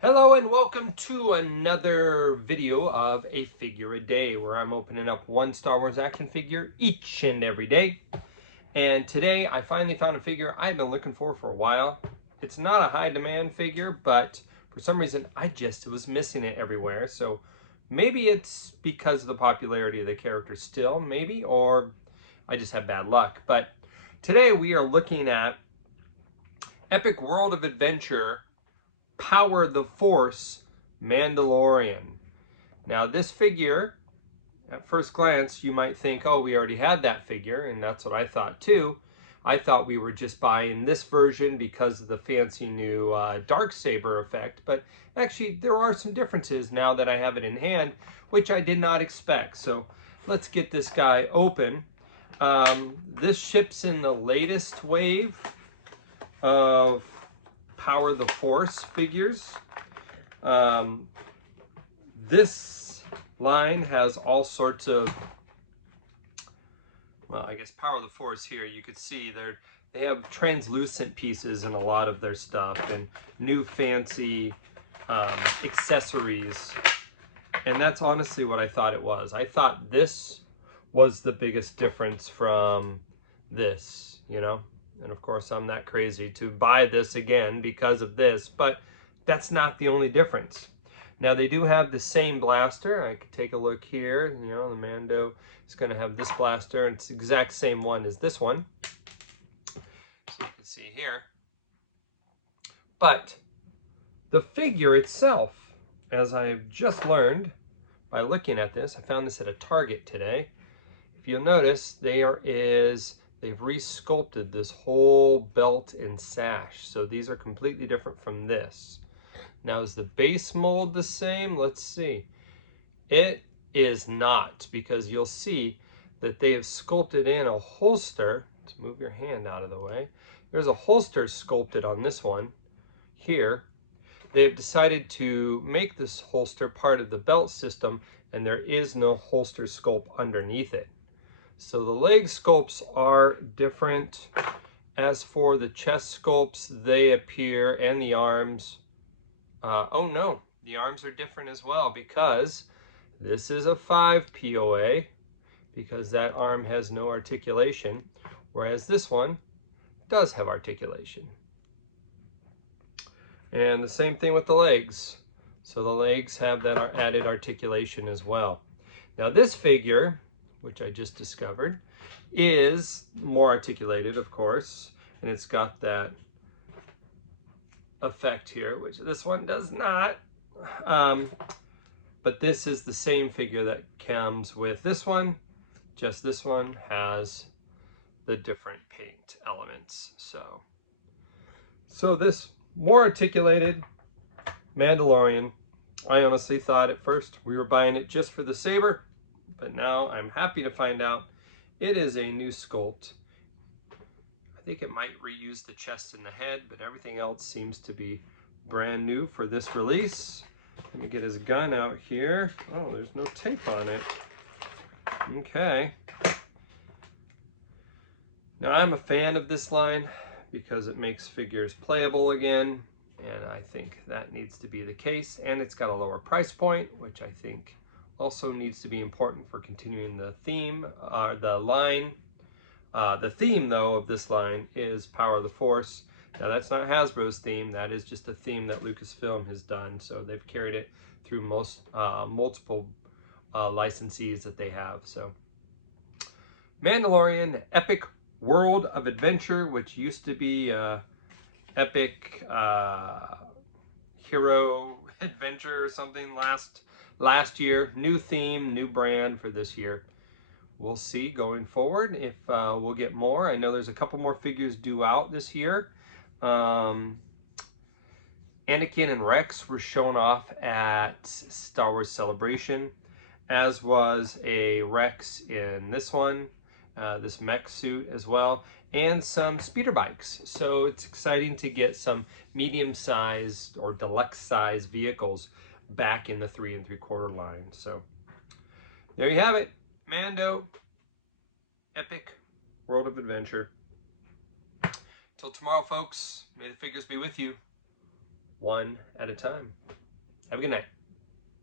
Hello and welcome to another video of a figure a day where I'm opening up one Star Wars action figure each and every day. And today I finally found a figure I've been looking for a while. It's not a high demand figure, but for some reason I just was missing it everywhere. So maybe it's because of the popularity of the character still, maybe, or I just have bad luck. But today we are looking at Epic World of Adventure Power the Force Mandalorian. Now this figure, at first glance, you might think, oh, we already had that figure, and that's what I thought too. I thought we were just buying this version because of the fancy new Darksaber effect, but actually there are some differences now that I have it in hand, which I did not expect. So let's get this guy open. This ships in the latest wave of Power the Force figures. This line has all sorts of, well, I guess Power the Force here, you could see they have translucent pieces in a lot of their stuff and new fancy accessories. And that's honestly what I thought it was. I thought this was the biggest difference from this, you know? And of course, I'm not crazy to buy this again because of this, but that's not the only difference. Now, they do have the same blaster. I could take a look here. You know, the Mando is going to have this blaster, and it's the exact same one as this one. So you can see here. But the figure itself, as I've just learned by looking at this, I found this at a Target today. If you'll notice, they've re-sculpted this whole belt and sash. So these are completely different from this. Now, is the base mold the same? Let's see. It is not, because you'll see that they have sculpted in a holster. Let's move your hand out of the way. There's a holster sculpted on this one here. They've decided to make this holster part of the belt system, and there is no holster sculpt underneath it. So the leg sculpts are different. As for the chest sculpts, they appear, and the arms, oh no, the arms are different as well, because this is a 5 POA, because that arm has no articulation, whereas this one does have articulation. And the same thing with the legs. So the legs have that added articulation as well. Now this figure, which I just discovered, is more articulated, of course, and it's got that effect here, which this one does not. But this is the same figure that comes with this one, just this one has the different paint elements. So this more articulated Mandalorian, I honestly thought at first we were buying it just for the saber, but now I'm happy to find out it is a new sculpt. I think it might reuse the chest and the head, but everything else seems to be brand new for this release. Let me get his gun out here. Oh, there's no tape on it. Okay. Now, I'm a fan of this line because it makes figures playable again, and I think that needs to be the case. And it's got a lower price point, which I think also needs to be important for continuing the theme, the line. The theme, though, of this line is Power of the Force. Now, that's not Hasbro's theme. That is just a theme that Lucasfilm has done. So they've carried it through multiple licensees that they have. So Mandalorian Epic World of Adventure, which used to be Epic Hero Adventure or something last year. New theme, new brand for this year. We'll see going forward if we'll get more. I know there's a couple more figures due out this year. Anakin and Rex were shown off at Star Wars Celebration, as was a Rex in this one, this mech suit as well, and some speeder bikes. So it's exciting to get some medium-sized or deluxe-sized vehicles back in the 3 3/4 line. So there you have it. Mando, Epic World of Adventure. Till tomorrow, folks, may the figures be with you. one at a time. Have a good night.